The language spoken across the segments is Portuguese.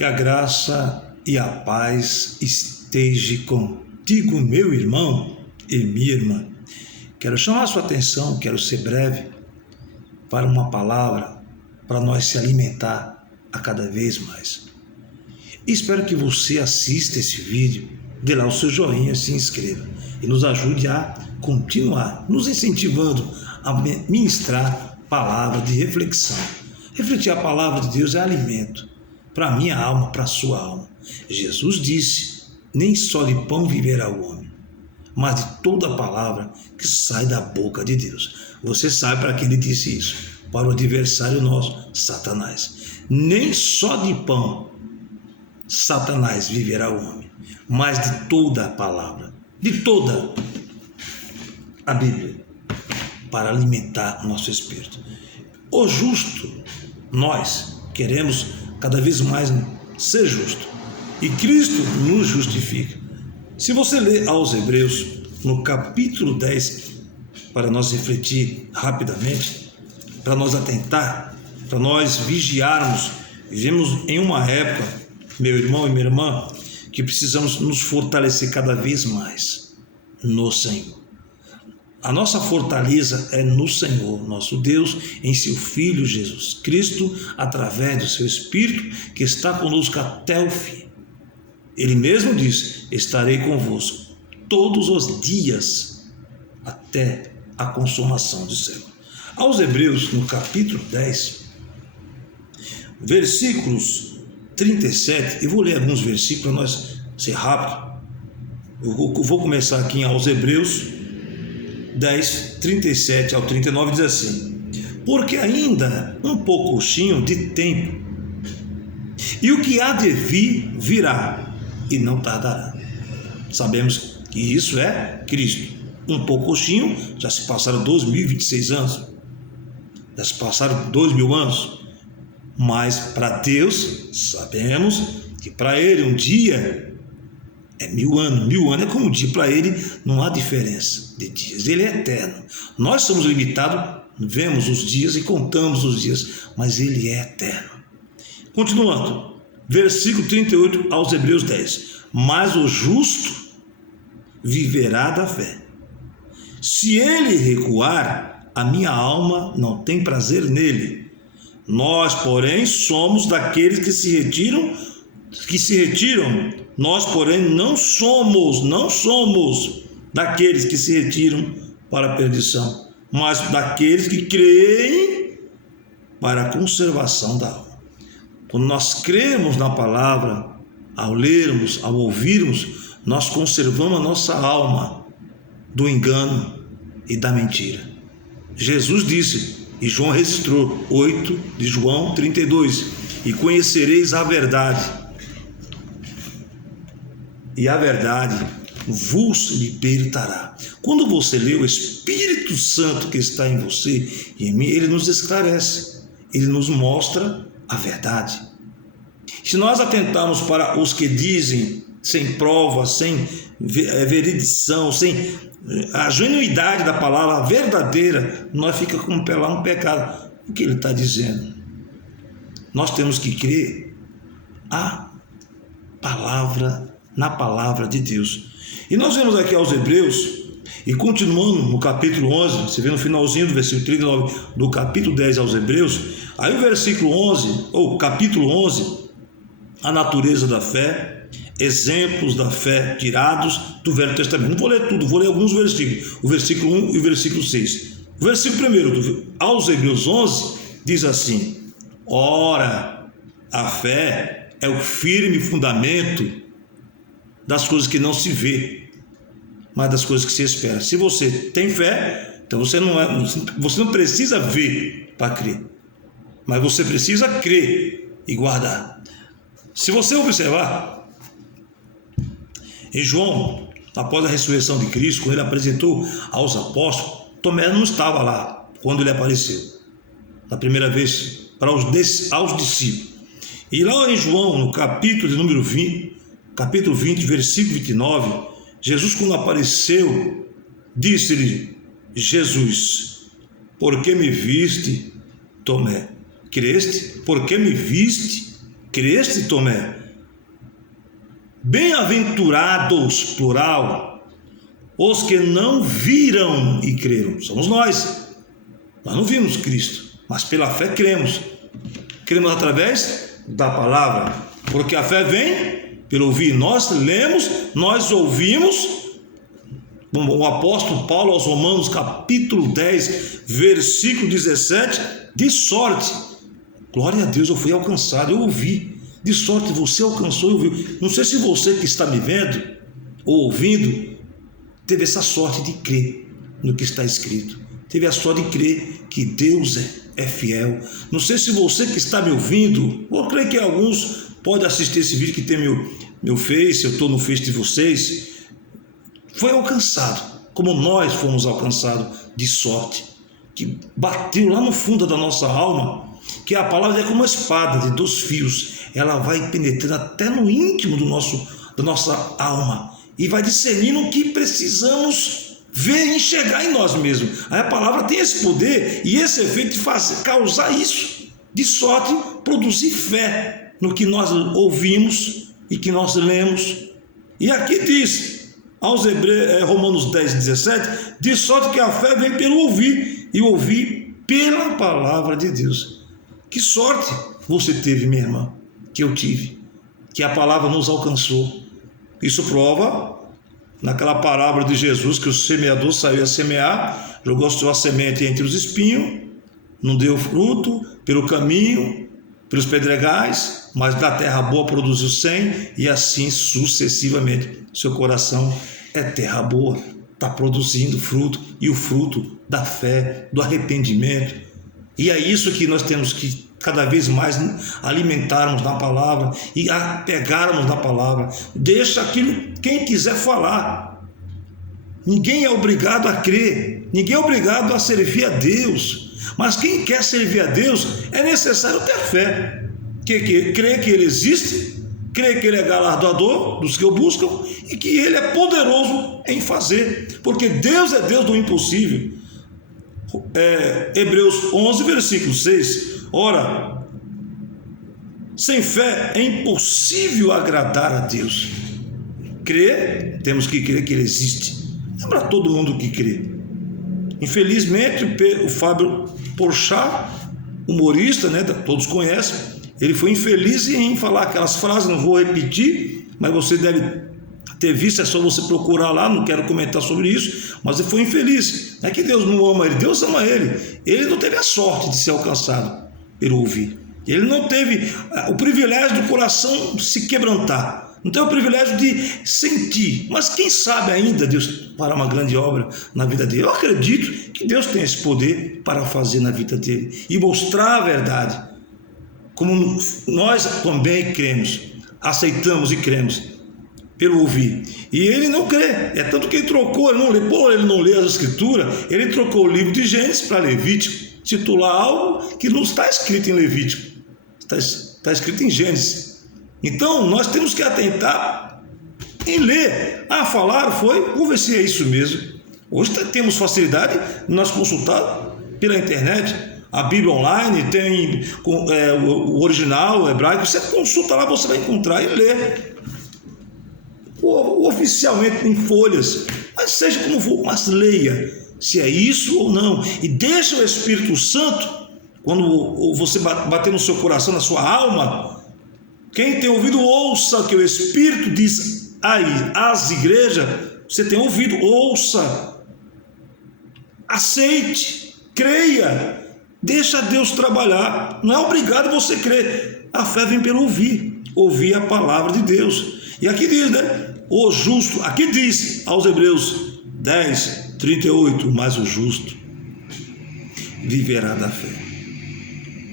Que a graça e a paz esteja contigo, meu irmão e minha irmã. Quero chamar a sua atenção, quero ser breve, para uma palavra para nós se alimentar a cada vez mais. Espero que você assista esse vídeo, dê lá o seu joinha, se inscreva e nos ajude a continuar, nos incentivando a ministrar palavra de reflexão. Refletir a palavra de Deus é alimento para a minha alma, para a sua alma. Jesus disse: nem só de pão viverá o homem, mas de toda a palavra que sai da boca de Deus. Você sabe para quem ele disse isso? Para o adversário nosso, Satanás. Nem só de pão Satanás viverá o homem, mas de toda a palavra, de toda a Bíblia, para alimentar o nosso espírito. O justo, nós queremos cada vez mais ser justo, e Cristo nos justifica. Se você ler aos Hebreus, no capítulo 10, para nós refletir rapidamente, para nós atentar, para nós vigiarmos, vivemos em uma época, meu irmão e minha irmã, que precisamos nos fortalecer cada vez mais no Senhor. A nossa fortaleza é no Senhor, nosso Deus, em seu Filho Jesus Cristo, através do seu Espírito, que está conosco até o fim. Ele mesmo disse: estarei convosco todos os dias, até a consumação do século. Aos Hebreus, no capítulo 10, versículos 37, e vou ler alguns versículos para nós ser rápido. Eu vou começar aqui aos Hebreus 10, 37 ao 39, diz assim: porque ainda um pouquinho de tempo, e o que há de vir, virá, e não tardará. Sabemos que isso é Cristo. Um pouquinho, já se passaram 2026 anos, já se passaram 2000 anos, mas para Deus, sabemos que para Ele um dia é 1000 anos. 1000 anos é como um dia. Para Ele não há diferença de dias. Ele é eterno. Nós somos limitados, vemos os dias e contamos os dias, mas Ele é eterno. Continuando, versículo 38 aos Hebreus 10. Mas o justo viverá da fé. Se ele recuar, a minha alma não tem prazer nele. Nós, porém, somos daqueles que se retiram. Nós, porém, não somos daqueles que se retiram para a perdição, mas daqueles que creem para a conservação da alma. Quando nós cremos na palavra, ao lermos, ao ouvirmos, nós conservamos a nossa alma do engano e da mentira. Jesus disse, e João registrou, 8 de João 32, e conhecereis a verdade, e a verdade vos libertará. Quando você lê o Espírito Santo que está em você e em mim, ele nos esclarece, ele nos mostra a verdade. Se nós atentarmos para os que dizem sem prova, sem veridição, sem a genuidade da palavra verdadeira, nós ficamos com um pecado. O que ele está dizendo? Nós temos que crer na palavra de Deus. E nós vemos aqui aos Hebreus, e continuando no capítulo 11, você vê no finalzinho do versículo 39 do capítulo 10 aos Hebreus, aí o versículo 11, ou capítulo 11, a natureza da fé, exemplos da fé tirados do Velho Testamento. Não vou ler tudo, vou ler alguns versículos, o versículo 1 e o versículo 6. O versículo 1 aos Hebreus 11 diz assim: ora, a fé é o firme fundamento das coisas que não se vê, mas das coisas que se espera. Se você tem fé, então você não precisa ver para crer, mas você precisa crer e guardar. Se você observar, em João, após a ressurreição de Cristo, quando ele apresentou aos apóstolos, Tomé não estava lá quando ele apareceu, da primeira vez, aos discípulos. E lá em João, no capítulo de número 20, capítulo 20, versículo 29, Jesus, quando apareceu, disse-lhe Jesus: por que me viste, Tomé? Creste? Por que me viste? Creste, Tomé? Bem-aventurados, plural, os que não viram e creram. Somos nós. Nós não vimos Cristo, mas pela fé cremos. Cremos através da palavra, porque a fé vem pelo ouvir. Nós lemos, nós ouvimos. O apóstolo Paulo aos Romanos, capítulo 10, versículo 17, de sorte, glória a Deus, eu fui alcançado, eu ouvi, de sorte você alcançou e ouviu. Não sei se você que está me vendo ou ouvindo teve essa sorte de crer no que está escrito, teve a sorte de crer que Deus é fiel. Não sei se você que está me ouvindo, eu creio que alguns podem assistir esse vídeo que tem meu Face, eu estou no Face de vocês, foi alcançado, como nós fomos alcançados, de sorte, que bateu lá no fundo da nossa alma, que a palavra é como uma espada de 2 fios, ela vai penetrando até no íntimo da nossa alma, e vai discernindo o que precisamos ver e enxergar em nós mesmos. Aí a palavra tem esse poder e esse efeito de causar isso, de sorte, produzir fé no que nós ouvimos e que nós lemos. E aqui diz, aos Romanos 10, 17, de sorte que a fé vem pelo ouvir, e ouvir pela palavra de Deus. Que sorte você teve, minha irmã, que eu tive, que a palavra nos alcançou. Isso prova naquela parábola de Jesus, que o semeador saiu a semear, jogou a sua semente entre os espinhos, não deu fruto, pelo caminho, pelos pedregais, mas da terra boa produziu 100, e assim sucessivamente. Seu coração é terra boa, está produzindo fruto, e o fruto da fé, do arrependimento. E é isso que nós temos que cada vez mais alimentarmos na palavra e apegarmos na palavra. Deixa aquilo, quem quiser falar. Ninguém é obrigado a crer, ninguém é obrigado a servir a Deus. Mas quem quer servir a Deus, é necessário ter fé, crer que Ele existe, crer que Ele é galardoador dos que o buscam e que Ele é poderoso em fazer, porque Deus é Deus do impossível. Hebreus 11, versículo 6, ora, sem fé é impossível agradar a Deus. Crer, temos que crer que Ele existe, não é para todo mundo que crê. Infelizmente, o Fábio Porchat, humorista, né, todos conhecem, ele foi infeliz em falar aquelas frases, não vou repetir, mas você deve ter visto, é só você procurar lá, não quero comentar sobre isso, mas ele foi infeliz. Não é que Deus não ama ele, Deus ama ele. Ele não teve a sorte de ser alcançado pelo ouvir. Ele não teve o privilégio do coração se quebrantar. Não tem o privilégio de sentir, mas quem sabe ainda Deus fará uma grande obra na vida dele. Eu acredito que Deus tem esse poder para fazer na vida dele e mostrar a verdade, como nós também cremos, aceitamos e cremos pelo ouvir. E ele não crê, é tanto que ele trocou, ele não lê as escrituras, ele trocou o livro de Gênesis para Levítico, titular algo que não está escrito em Levítico, está escrito em Gênesis. Então, nós temos que atentar em ler. Falaram, vamos ver se é isso mesmo. Hoje temos facilidade de nós consultar pela internet, a Bíblia online, tem o original, o hebraico, você consulta lá, você vai encontrar e ler. Oficialmente em folhas, mas seja como for, mas leia, se é isso ou não, e deixa o Espírito Santo, quando você bater no seu coração, na sua alma, quem tem ouvido, ouça o que o Espírito diz às igrejas. Você tem ouvido, ouça, aceite, creia, deixa Deus trabalhar. Não é obrigado você crer, a fé vem pelo ouvir a palavra de Deus. E aqui diz, né, o justo, aqui diz aos Hebreus 10, 38, mas o justo viverá da fé.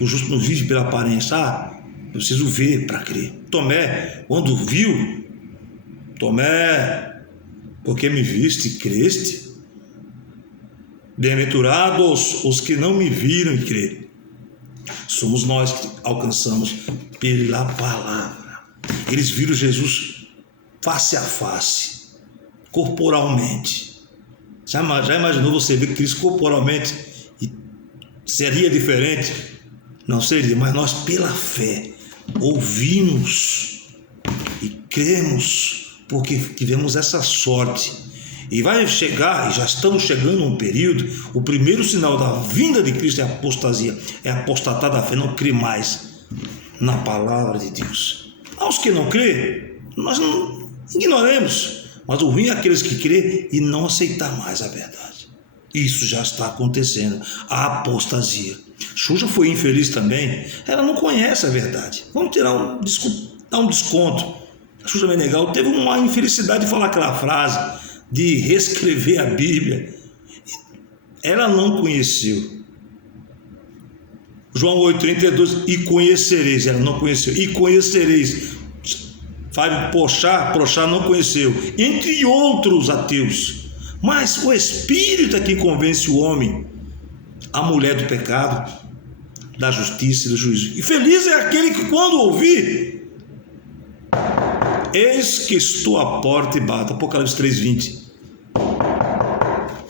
O justo não vive pela aparência. Eu preciso ver para crer. Tomé, quando viu, Tomé, porque me viste e creste? Bem-aventurados os que não me viram e creram. Somos nós que alcançamos pela palavra. Eles viram Jesus face a face, corporalmente. Já imaginou você ver Cristo corporalmente e seria diferente? Não seria, mas nós pela fé ouvimos e cremos, porque tivemos essa sorte. E vai chegar, e já estamos chegando a um período, o primeiro sinal da vinda de Cristo é a apostasia, é apostatar da fé, não crê mais na palavra de Deus. Aos que não crê, nós não ignoremos, mas o ruim é aqueles que crê e não aceitar mais a verdade. Isso já está acontecendo, a apostasia. Xuxa foi infeliz também, ela não conhece a verdade. Vamos dar um desconto. A Xuxa Menegal teve uma infelicidade de falar aquela frase, de reescrever a Bíblia. Ela não conheceu. João 8,32, e conhecereis, ela não conheceu, e conhecereis. Fábio Porchat não conheceu, entre outros ateus. Mas o Espírito é quem convence o homem, a mulher do pecado, da justiça e do juízo. E feliz é aquele que, quando ouvir, eis que estou à porta e bato. Apocalipse 3,20.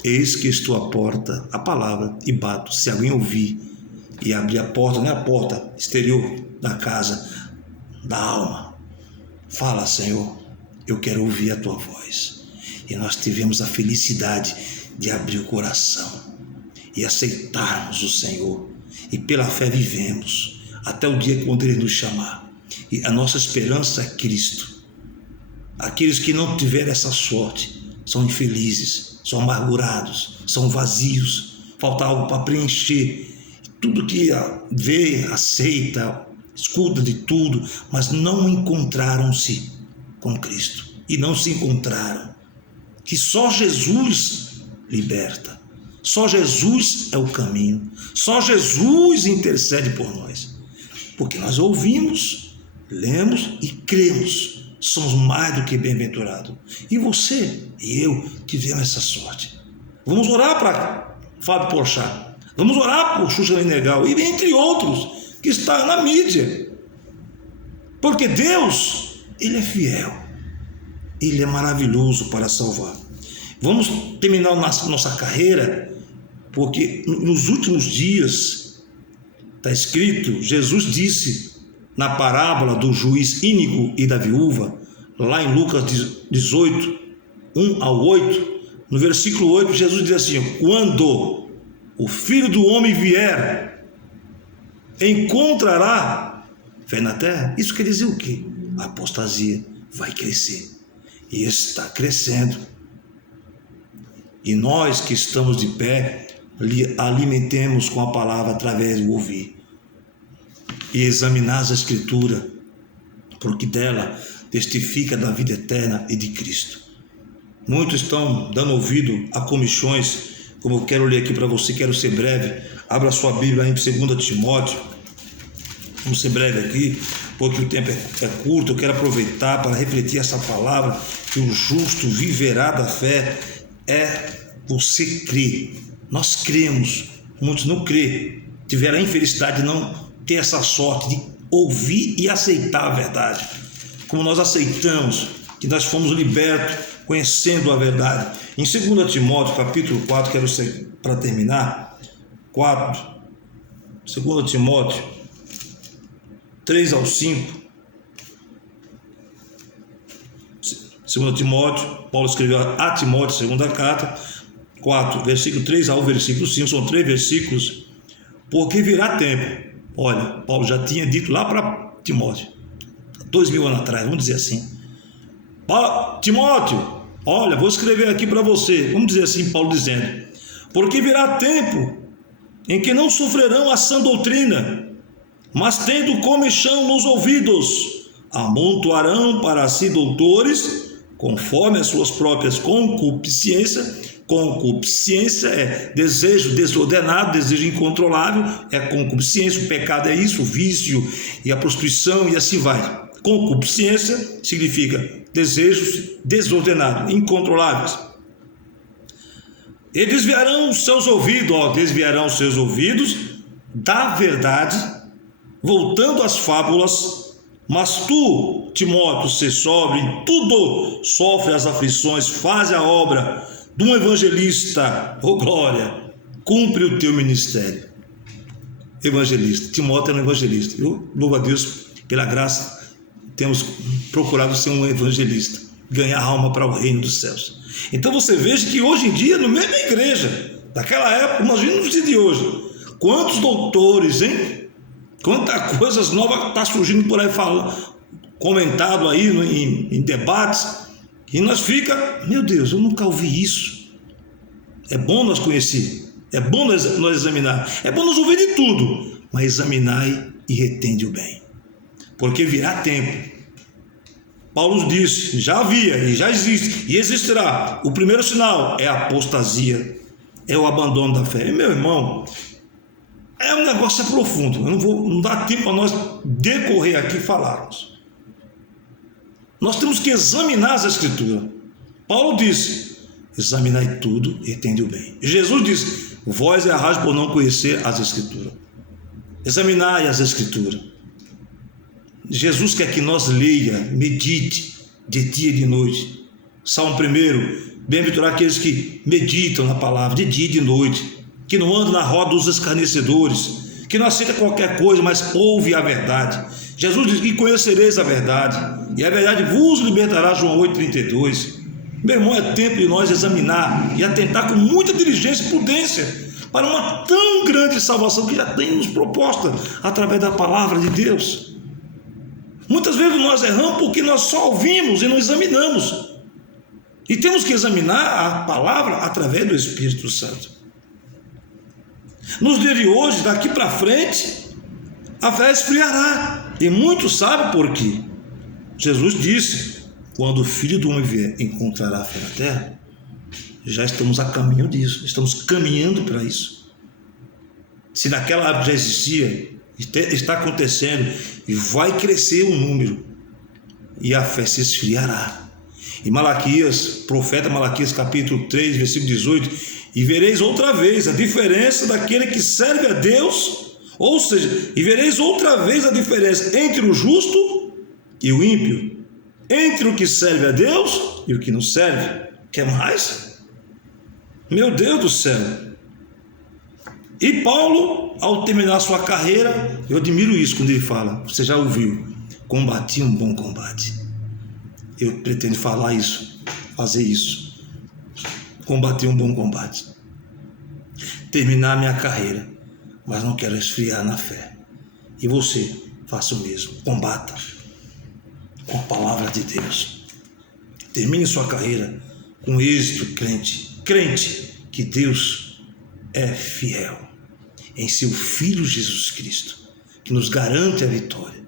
Eis que estou à porta, a palavra, e bato. Se alguém ouvir e abrir a porta, não é a porta exterior da casa, da alma, fala: Senhor, eu quero ouvir a tua voz. E nós tivemos a felicidade de abrir o coração e aceitarmos o Senhor, e pela fé vivemos até o dia quando Ele nos chamar. E a nossa esperança é Cristo. Aqueles que não tiverem essa sorte são infelizes, são amargurados, são vazios, falta algo para preencher. Tudo que vê, aceita, escuta de tudo, mas não encontraram-se com Cristo e não se encontraram. Que só Jesus liberta, só Jesus é o caminho, só Jesus intercede por nós, porque nós ouvimos, lemos e cremos, somos mais do que bem-aventurados. E você e eu tivemos essa sorte. Vamos orar para Fábio Porchat, vamos orar por Xuxa Menegal e entre outros que estão na mídia, porque Deus, Ele é fiel, Ele é maravilhoso para salvar. Vamos terminar nossa carreira, porque nos últimos dias, está escrito, Jesus disse na parábola do juiz ínico e da viúva, lá em Lucas 18, 1 ao 8, no versículo 8, Jesus diz assim: quando o Filho do Homem vier, encontrará fé na terra? Isso quer dizer o quê? A apostasia vai crescer, e está crescendo. E nós que estamos de pé, alimentemos com a palavra através do ouvir e examinar as Escrituras, porque dela testifica da vida eterna e de Cristo. Muitos estão dando ouvido a comissões, como eu quero ler aqui para você, quero ser breve. Abra sua Bíblia em 2 Timóteo. Vamos ser breve aqui, porque o tempo é curto. Eu quero aproveitar para refletir essa palavra, que o justo viverá da fé. É você crer. Nós cremos, muitos não crêem, tiveram a infelicidade de não ter essa sorte de ouvir e aceitar a verdade, como nós aceitamos, que nós fomos libertos conhecendo a verdade. Em 2 Timóteo capítulo 4, quero ser, para terminar, 2 Timóteo 3 ao 5. 2 Timóteo, Paulo escreveu a Timóteo, segunda carta, 4, versículo 3 ao versículo 5, são 3 versículos. Porque virá tempo, olha, Paulo já tinha dito lá para Timóteo, 2000 anos atrás, vamos dizer assim: Timóteo, olha, vou escrever aqui para você, vamos dizer assim, Paulo dizendo: porque virá tempo em que não sofrerão a sã doutrina, mas tendo comichão nos ouvidos, amontoarão para si doutores, conforme as suas próprias concupiscências. Concupiscência é desejo desordenado, desejo incontrolável, é concupiscência. O pecado é isso, o vício e a prostituição, e assim vai. Concupiscência significa desejos desordenados, incontroláveis. E desviarão os seus ouvidos da verdade, voltando às fábulas. Mas tu, Timóteo, se sóbrio em tudo, sofre as aflições, faz a obra de um evangelista, glória, cumpre o teu ministério. Evangelista, Timóteo era um evangelista. Eu louvo a Deus pela graça, temos procurado ser um evangelista, ganhar alma para o reino dos céus. Então você veja que hoje em dia, no meio da igreja, daquela época, imagina nos dias de hoje, quantos doutores, hein? Quantas coisas novas está surgindo por aí, comentado aí em debates, e nós fica, meu Deus, eu nunca ouvi isso. É bom nós conhecer, é bom nós examinar, é bom nós ouvir de tudo, mas examinai e retende o bem, porque virá tempo. Paulo disse, já havia e já existe e existirá. O primeiro sinal é a apostasia, é o abandono da fé. E meu irmão, é um negócio profundo. Não dá tempo para nós decorrer aqui e falarmos. Nós temos que examinar as Escrituras. Paulo disse, examinai tudo e retende o bem. Jesus disse, vós errais por não conhecer as Escrituras. Examinai as Escrituras. Jesus quer que nós leia, medite de dia e de noite. Salmo 1, bem-aventurado aqueles que meditam na palavra de dia e de noite, que não andam na roda dos escarnecedores, que não aceita qualquer coisa, mas ouve a verdade. Jesus diz que conhecereis a verdade, e a verdade vos libertará, João 8,32. Meu irmão, é tempo de nós examinar e atentar com muita diligência e prudência para uma tão grande salvação que já tem nos proposta através da palavra de Deus. Muitas vezes nós erramos porque nós só ouvimos e não examinamos. E temos que examinar a palavra através do Espírito Santo. Nos dias de hoje, daqui para frente, a fé esfriará. E muitos sabem por quê. Jesus disse, quando o Filho do Homem vier, encontrará a fé na terra. Já estamos a caminho disso, estamos caminhando para isso. Se naquela época já existia, está acontecendo e vai crescer o número e a fé se esfriará. Em Malaquias, profeta Malaquias capítulo 3, versículo 18, e vereis outra vez a diferença daquele que serve a Deus, ou seja, e vereis outra vez a diferença entre o justo e o ímpio, entre o que serve a Deus e o que não serve. Quer mais? Meu Deus do céu! E Paulo, ao terminar sua carreira, eu admiro isso quando ele fala, você já ouviu, combati um bom combate. Eu pretendo falar isso, fazer isso, combater um bom combate, terminar minha carreira, mas não quero esfriar na fé. E você, faça o mesmo, combata com a palavra de Deus. Termine sua carreira com êxito, crente que Deus é fiel em seu Filho Jesus Cristo, que nos garante a vitória.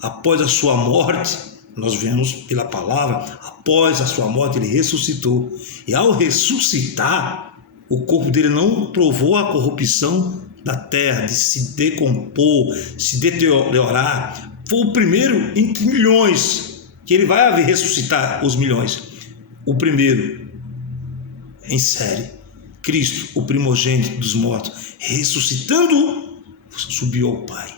Após a sua morte, nós vemos pela palavra, após a sua morte ele ressuscitou, e ao ressuscitar, o corpo dele não provou a corrupção da terra, de se decompor, se deteriorar. Foi o primeiro entre milhões, que ele vai ressuscitar os milhões. O primeiro em série, Cristo, o primogênito dos mortos, ressuscitando, subiu ao Pai.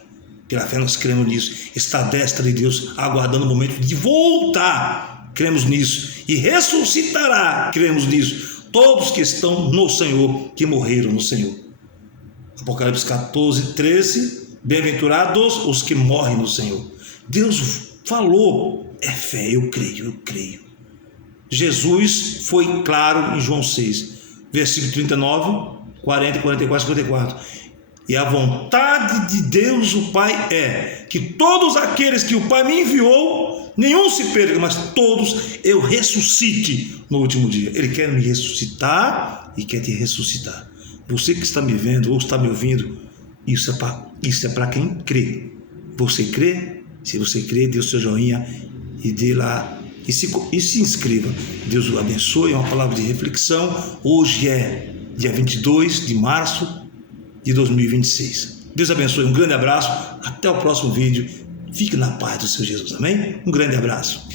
Pela fé nós cremos nisso. Está à destra de Deus, aguardando o momento de voltar. Cremos nisso. E ressuscitará, cremos nisso, todos que estão no Senhor, que morreram no Senhor. Apocalipse 14, 13. Bem-aventurados os que morrem no Senhor. Deus falou, é fé, eu creio. Jesus foi claro em João 6, versículo 39, 40, 44, 54. E a vontade de Deus, o Pai, é que todos aqueles que o Pai me enviou, nenhum se perca, mas todos eu ressuscite no último dia. Ele quer me ressuscitar e quer te ressuscitar. Você que está me vendo ou está me ouvindo, isso é para quem crê. Você crê? Se você crê, dê o seu joinha e dê lá e se inscreva. Deus o abençoe. É uma palavra de reflexão. Hoje é dia 22 de março de 2026. Deus abençoe. Um grande abraço. Até o próximo vídeo. Fique na paz do Senhor Jesus. Amém? Um grande abraço.